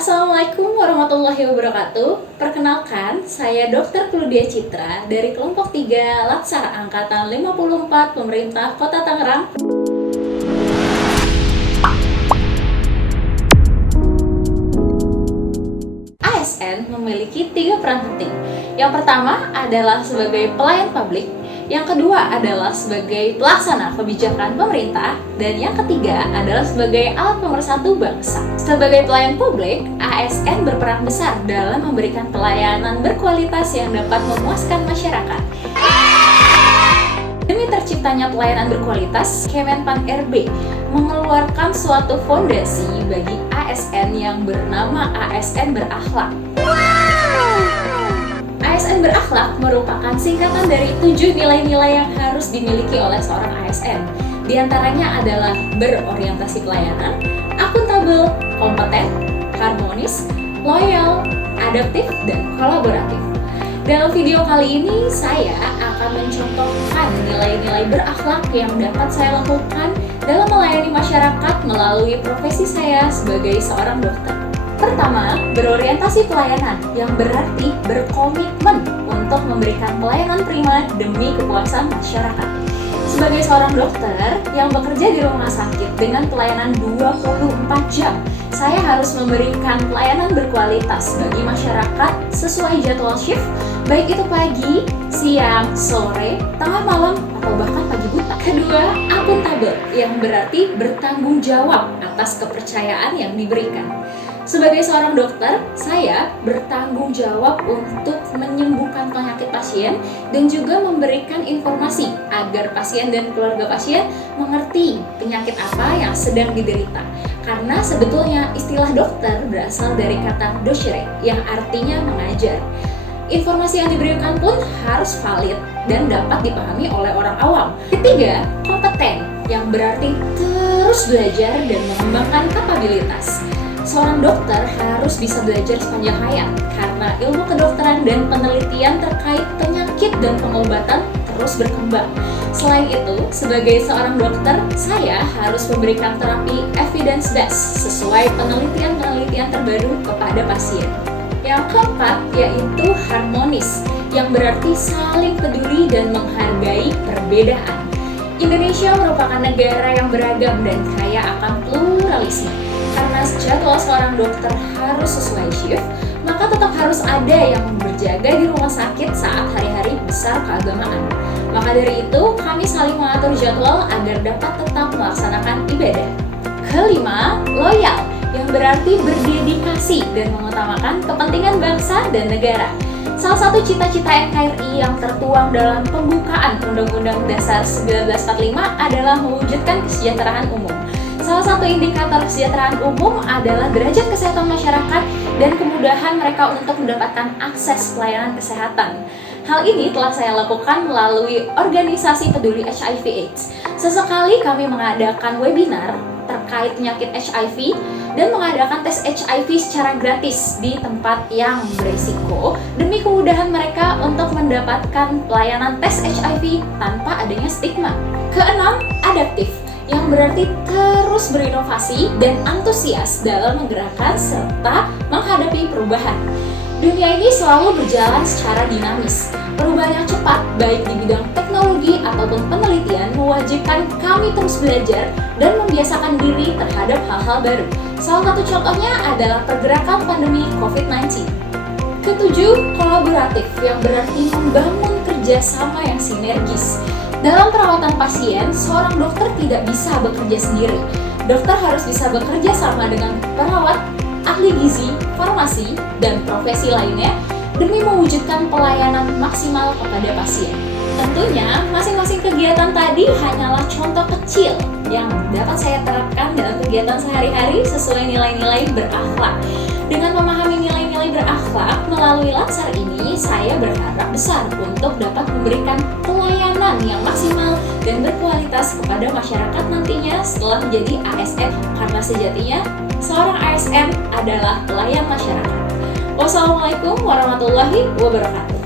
Assalamualaikum warahmatullahi wabarakatuh. Perkenalkan, saya Dr. Claudia Citra dari kelompok 3 Latsar Angkatan 54 Pemerintah Kota Tangerang. ASN memiliki 3 peran penting. Yang pertama adalah sebagai pelayan publik, yang kedua adalah sebagai pelaksana kebijakan pemerintah, dan yang ketiga adalah sebagai alat pemersatu bangsa. Sebagai pelayan publik, ASN berperan besar dalam memberikan pelayanan berkualitas yang dapat memuaskan masyarakat. Demi terciptanya pelayanan berkualitas, Kemenpan RB mengeluarkan suatu fondasi bagi ASN yang bernama ASN Berakhlak. ASN Berakhlak merupakan singkatan dari 7 nilai-nilai yang harus dimiliki oleh seorang ASN. Di antaranya adalah berorientasi pelayanan, akuntabel, kompeten, harmonis, loyal, adaptif, dan kolaboratif. Dalam video kali ini, saya akan mencontohkan nilai-nilai berakhlak yang dapat saya lakukan dalam melayani masyarakat melalui profesi saya sebagai seorang dokter. Pertama, berorientasi pelayanan, yang berarti berkomitmen untuk memberikan pelayanan prima demi kepuasan masyarakat. Sebagai seorang dokter yang bekerja di rumah sakit dengan pelayanan 24 jam, saya harus memberikan pelayanan berkualitas bagi masyarakat sesuai jadwal shift, baik itu pagi, siang, sore, tengah malam, atau bahkan pagi buta. Kedua, akuntabel, yang berarti bertanggung jawab atas kepercayaan yang diberikan. Sebagai seorang dokter, saya bertanggung jawab untuk menyembuhkan penyakit pasien dan juga memberikan informasi agar pasien dan keluarga pasien mengerti penyakit apa yang sedang diderita. Karena sebetulnya istilah dokter berasal dari kata docere yang artinya mengajar. Informasi yang diberikan pun harus valid dan dapat dipahami oleh orang awam. Ketiga, kompeten, yang berarti terus belajar dan mengembangkan kapabilitas. Seorang dokter harus bisa belajar sepanjang hayat karena ilmu kedokteran dan penelitian terkait penyakit dan pengobatan terus berkembang. Selain itu, sebagai seorang dokter, saya harus memberikan terapi evidence based sesuai penelitian-penelitian terbaru kepada pasien. Yang keempat, yaitu harmonis, yang berarti saling peduli dan menghargai perbedaan. Indonesia merupakan negara yang beragam dan kaya akan pluralisme. Karena jadwal seorang dokter harus sesuai shift, maka tetap harus ada yang berjaga di rumah sakit saat hari-hari besar keagamaan. Maka dari itu, kami saling mengatur jadwal agar dapat tetap melaksanakan ibadah. Kelima, loyal, yang berarti berdedikasi dan mengutamakan kepentingan bangsa dan negara. Salah satu cita-cita NKRI yang tertuang dalam pembukaan Undang-Undang Dasar 1945 adalah mewujudkan kesejahteraan umum. Salah satu indikator kesejahteraan umum adalah derajat kesehatan masyarakat dan kemudahan mereka untuk mendapatkan akses pelayanan kesehatan. Hal ini telah saya lakukan melalui organisasi peduli HIV/AIDS. Sesekali kami mengadakan webinar terkait penyakit HIV dan mengadakan tes HIV secara gratis di tempat yang berisiko demi kemudahan mereka untuk mendapatkan pelayanan tes HIV tanpa adanya stigma. Keenam, adaptif, yang berarti terus berinovasi dan antusias dalam menggerakkan serta menghadapi perubahan. Dunia ini selalu berjalan secara dinamis. Perubahan yang cepat, baik di bidang teknologi ataupun penelitian, mewajibkan kami terus belajar dan membiasakan diri terhadap hal-hal baru. Salah satu contohnya adalah pergerakan pandemi COVID-19. Ketujuh, kolaboratif, yang berarti membangun kerjasama yang sinergis. Dalam perawatan pasien, seorang dokter tidak bisa bekerja sendiri. Dokter harus bisa bekerja sama dengan perawat, ahli gizi, farmasi, dan profesi lainnya demi mewujudkan pelayanan maksimal kepada pasien. Tentunya, masing-masing kegiatan tadi hanyalah contoh kecil yang dapat saya terapkan dalam kegiatan sehari-hari sesuai nilai-nilai berakhlak. Dengan memahami nilai-nilai berakhlak melalui Latsar ini, saya berharap besar untuk dapat memberikan pelayanan yang maksimal dan berkualitas kepada masyarakat nantinya setelah menjadi ASN, karena sejatinya seorang ASN adalah pelayan masyarakat. Wassalamualaikum warahmatullahi wabarakatuh.